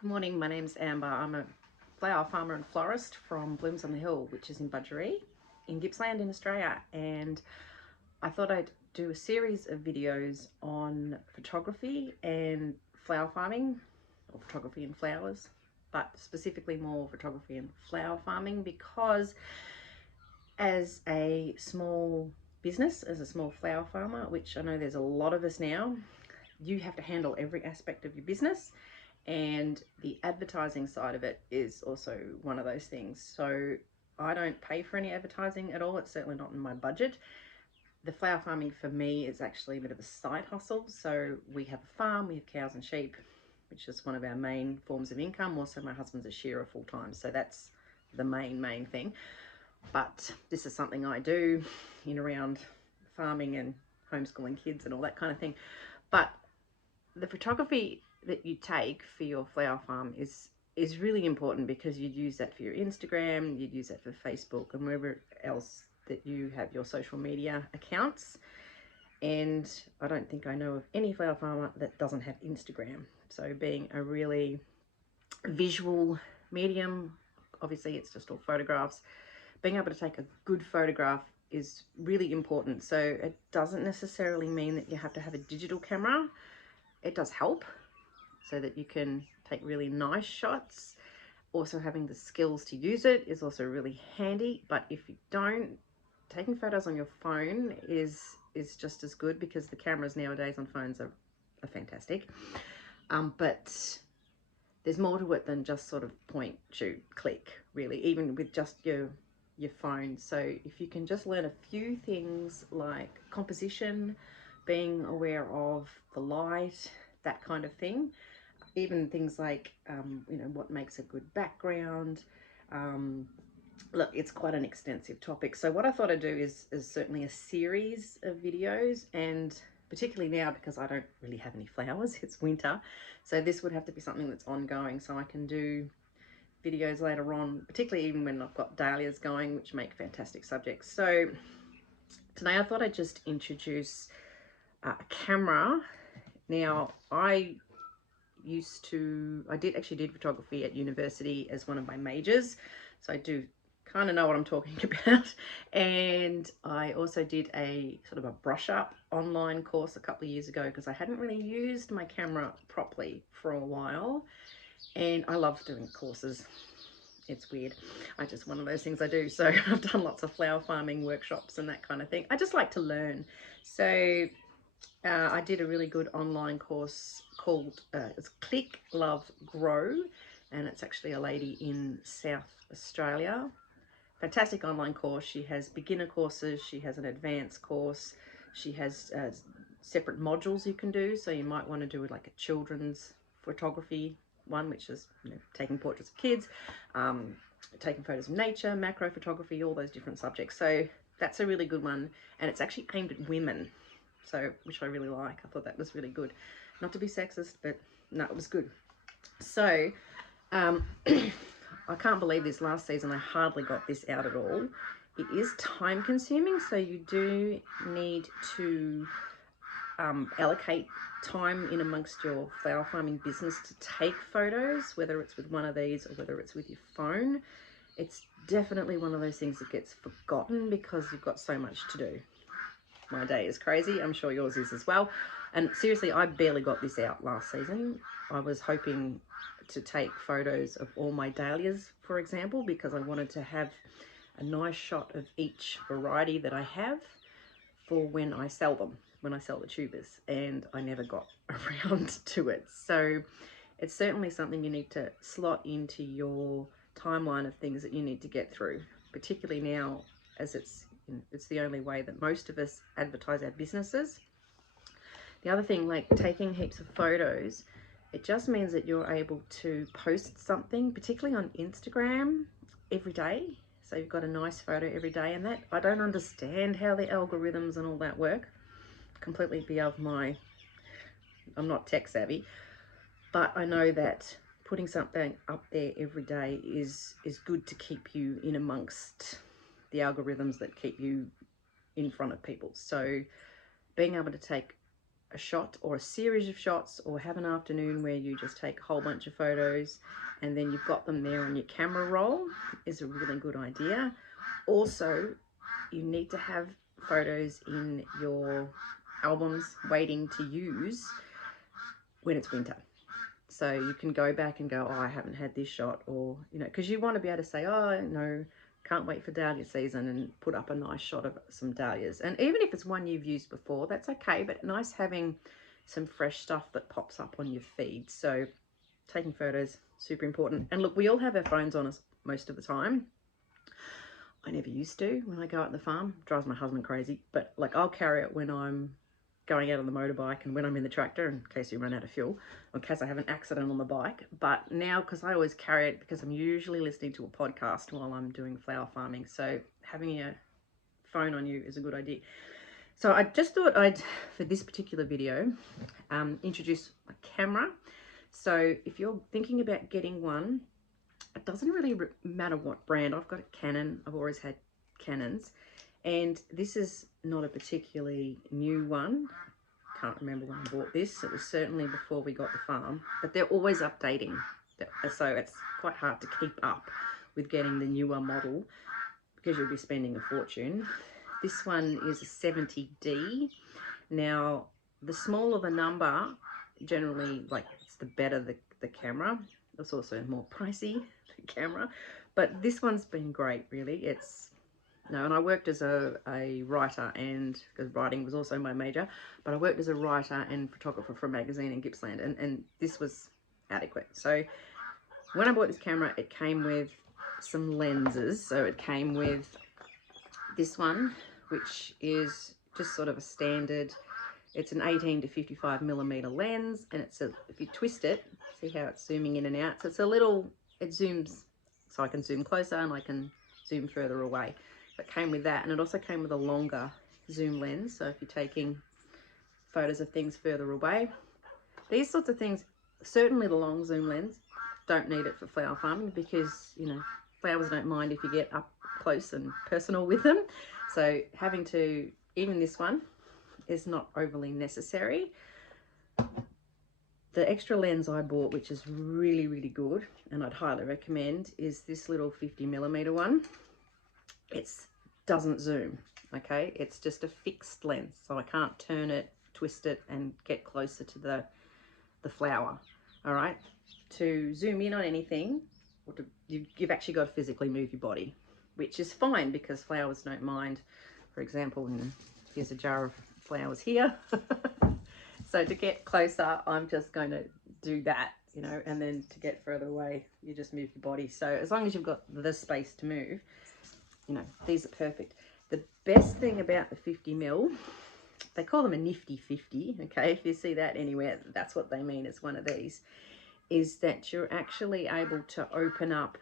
Good morning, my name's Amber. I'm a flower farmer and florist from Blooms on the Hill, which is in Budgeree in Gippsland in Australia. And I thought I'd do a series of videos on photography and flower farming, or photography and flowers, but specifically more photography and flower farming, because as a small business, as a small flower farmer, which I know there's a lot of us now, you have to handle every aspect of your business, and the advertising side of it is also one of those things. So I don't pay for any advertising at all. It's certainly not in my budget. The flower farming for me is actually a bit of a side hustle. So we have a farm, we have cows and sheep, which is one of our main forms of income. Also, my husband's a shearer full time, so that's the main thing. But this is something I do in around farming and homeschooling kids and all that kind of thing. But the photography that you take for your flower farm is really important, because you'd use that for your Instagram, you'd use that for Facebook and wherever else that you have your social media accounts. And I don't think I know of any flower farmer that doesn't have Instagram. So being a really visual medium, obviously it's just all photographs, being able to take a good photograph is really important. So it doesn't necessarily mean that you have to have a digital camera. It does help so that you can take really nice shots. Also, having the skills to use it is also really handy. But if you don't, taking photos on your phone is just as good, because the cameras nowadays on phones are fantastic. But there's more to it than just sort of point, shoot, click, really, even with just your phone. So if you can just learn a few things like composition, being aware of the light, that kind of thing, even things like what makes a good background. Look, it's quite an extensive topic. So what I thought I'd do is certainly a series of videos, and particularly now because I don't really have any flowers, it's winter, so this would have to be something that's ongoing, so I can do videos later on, particularly even when I've got dahlias going, which make fantastic subjects. So today I thought I'd just introduce a camera. Now, I did photography at university as one of my majors, so I do kind of know what I'm talking about. And I also did a sort of a brush up online course a couple of years ago, because I hadn't really used my camera properly for a while, and I love doing courses. It's weird, I just, one of those things I do. So I've done lots of flower farming workshops and that kind of thing. I just like to learn. So I did a really good online course called it's Click Love Grow, and it's actually a lady in South Australia. Fantastic online course. She has beginner courses, she has an advanced course, she has separate modules you can do. So you might want to do like a children's photography one, which is taking portraits of kids, taking photos of nature, macro photography, all those different subjects. So that's a really good one, and it's actually aimed at women, so which I really like. I thought that was really good. Not to be sexist, but no, it was good. So I can't believe this last season I hardly got this out at all. It is time consuming, so you do need to allocate time in amongst your flower farming business to take photos, whether it's with one of these or whether it's with your phone. It's definitely one of those things that gets forgotten because you've got so much to do. My day is crazy, I'm sure yours is as well. And seriously, I barely got this out last season. I was hoping to take photos of all my dahlias, for example, because I wanted to have a nice shot of each variety that I have for when I sell them, when I sell the tubers, and I never got around to it. So it's certainly something you need to slot into your timeline of things that you need to get through, particularly now, as it's the only way that most of us advertise our businesses. The other thing, like taking heaps of photos, it just means that you're able to post something, particularly on Instagram, every day. So you've got a nice photo every day, and that, I don't understand how the algorithms and all that work. Completely beyond my, I'm not tech savvy, but I know that putting something up there every day is good to keep you in amongst the algorithms that keep you in front of people. So being able to take a shot or a series of shots, or have an afternoon where you just take a whole bunch of photos and then you've got them there on your camera roll, is a really good idea. Also, you need to have photos in your albums waiting to use when it's winter. So you can go back and go, oh, I haven't had this shot, or, you know, because you want to be able to say, oh, no, can't wait for dahlia season, and put up a nice shot of some dahlias. And even if it's one you've used before, that's okay, but nice having some fresh stuff that pops up on your feed. So taking photos, super important. And look, we all have our phones on us most of the time. I never used to when I go out on the farm. It drives my husband crazy, but like I'll carry it when I'm going out on the motorbike and when I'm in the tractor in case we run out of fuel, or in case I have an accident on the bike. But now, because I always carry it, because I'm usually listening to a podcast while I'm doing flower farming, so having a phone on you is a good idea. So I just thought I'd, for this particular video, introduce a camera. So if you're thinking about getting one, it doesn't really matter what brand. I've got a Canon. I've always had Canons. And this is not a particularly new one. Can't remember when I bought this. It was certainly before we got the farm. But they're always updating. So it's quite hard to keep up with getting the newer model because you'll be spending a fortune. This one is a 70D. Now, the smaller the number, generally, like, it's the better the camera. It's also more pricey, the camera. But this one's been great, really. It's... No, and I worked as a writer, and because writing was also my major, but I worked as a writer and photographer for a magazine in Gippsland, and this was adequate. So when I bought this camera, it came with some lenses. So it came with this one, which is just sort of a standard, it's an 18 to 55 millimeter lens, and it's a, if you twist it, see how it's zooming in and out, so it's a little, it zooms, so I can zoom closer and I can zoom further away. It came with that, and it also came with a longer zoom lens, so if you're taking photos of things further away, these sorts of things, certainly the long zoom lens, don't need it for flower farming, because, you know, flowers don't mind if you get up close and personal with them. So having to, even this one is not overly necessary. The extra lens I bought, which is really, really good, and I'd highly recommend, is this little 50 millimeter one. It doesn't zoom, okay? It's just a fixed lens, so I can't turn it, twist it, and get closer to the flower, all right? To zoom in on anything, or to, you've actually got to physically move your body, which is fine because flowers don't mind. For example, here's a jar of flowers here. So to get closer, I'm just going to do that, you know, and then to get further away, you just move your body. So as long as you've got the space to move, you know, these are perfect. The best thing about the 50 mil, they call them a nifty 50, okay? If you see that anywhere, that's what they mean. It's one of these, is that you're actually able to open up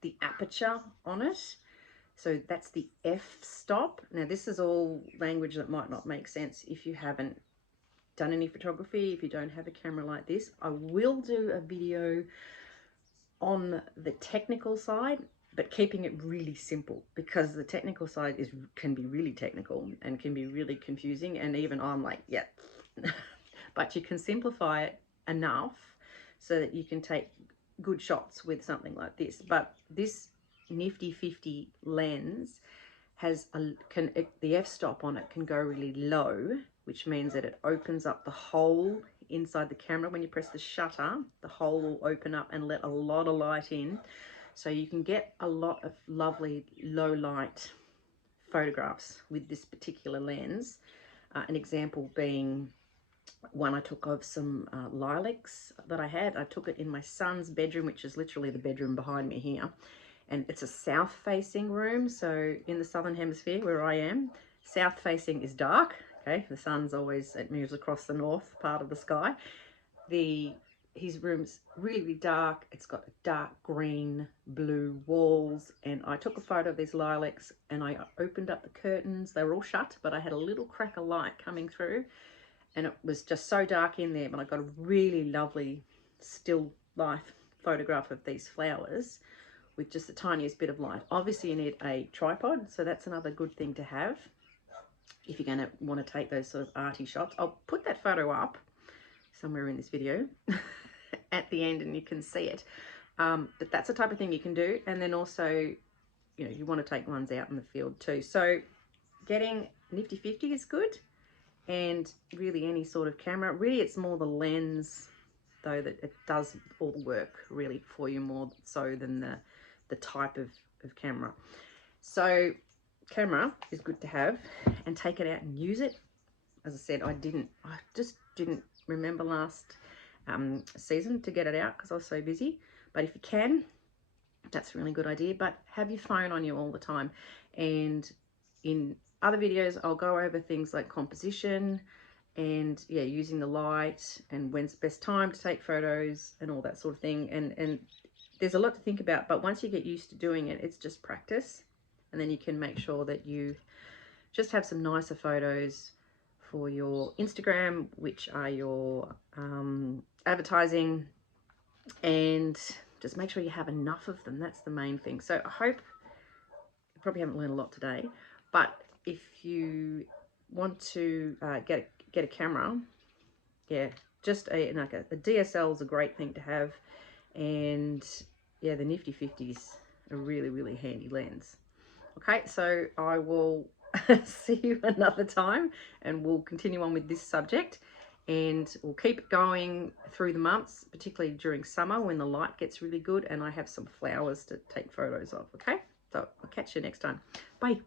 the aperture on it. So that's the f-stop. Now this is all language that might not make sense if you haven't done any photography, if you don't have a camera like this. I will do a video on the technical side, but keeping it really simple, because the technical side can be really technical and can be really confusing, and even I'm like, yeah. But you can simplify it enough so that you can take good shots with something like this. But this nifty 50 lens has the f-stop on it can go really low, which means that it opens up the hole inside the camera. When you press the shutter, the hole will open up and let a lot of light in, so you can get a lot of lovely low light photographs with this particular lens. An example being one I took of some lilacs that I had. I took it in my son's bedroom, which is literally the bedroom behind me here, and it's a south facing room. So in the southern hemisphere where I am, south facing is dark, okay? The sun's always, it moves across the north part of the sky. His room's really, really dark. It's got dark green, blue walls, and I took a photo of these lilacs and I opened up the curtains. They were all shut, but I had a little crack of light coming through, and it was just so dark in there, but I got a really lovely still life photograph of these flowers with just the tiniest bit of light. Obviously you need a tripod, so that's another good thing to have. if you're going to want to take those sort of arty shots. I'll put that photo up somewhere in this video at the end and you can see it. But that's the type of thing you can do. And then also, you know, you want to take ones out in the field too. So getting nifty 50 is good, and really any sort of camera. Really it's more the lens though that it does all the work really for you, more so than the type of camera. So camera is good to have, and take it out and use it. As I said, I just didn't remember last season to get it out because I was so busy. But if you can, that's a really good idea. But have your phone on you all the time. And in other videos I'll go over things like composition and yeah, using the light and when's the best time to take photos and all that sort of thing. And there's a lot to think about, but once you get used to doing it, it's just practice, and then you can make sure that you just have some nicer photos for your Instagram, which are your advertising, and just make sure you have enough of them. That's the main thing. So I hope you probably haven't learned a lot today, but if you want to get a camera, yeah, just a DSL is a great thing to have, and yeah, the nifty 50's a really, really handy lens. Okay, so I will see you another time and we'll continue on with this subject, and we'll keep it going through the months, particularly during summer when the light gets really good and I have some flowers to take photos of. Okay, so I'll catch you next time. Bye.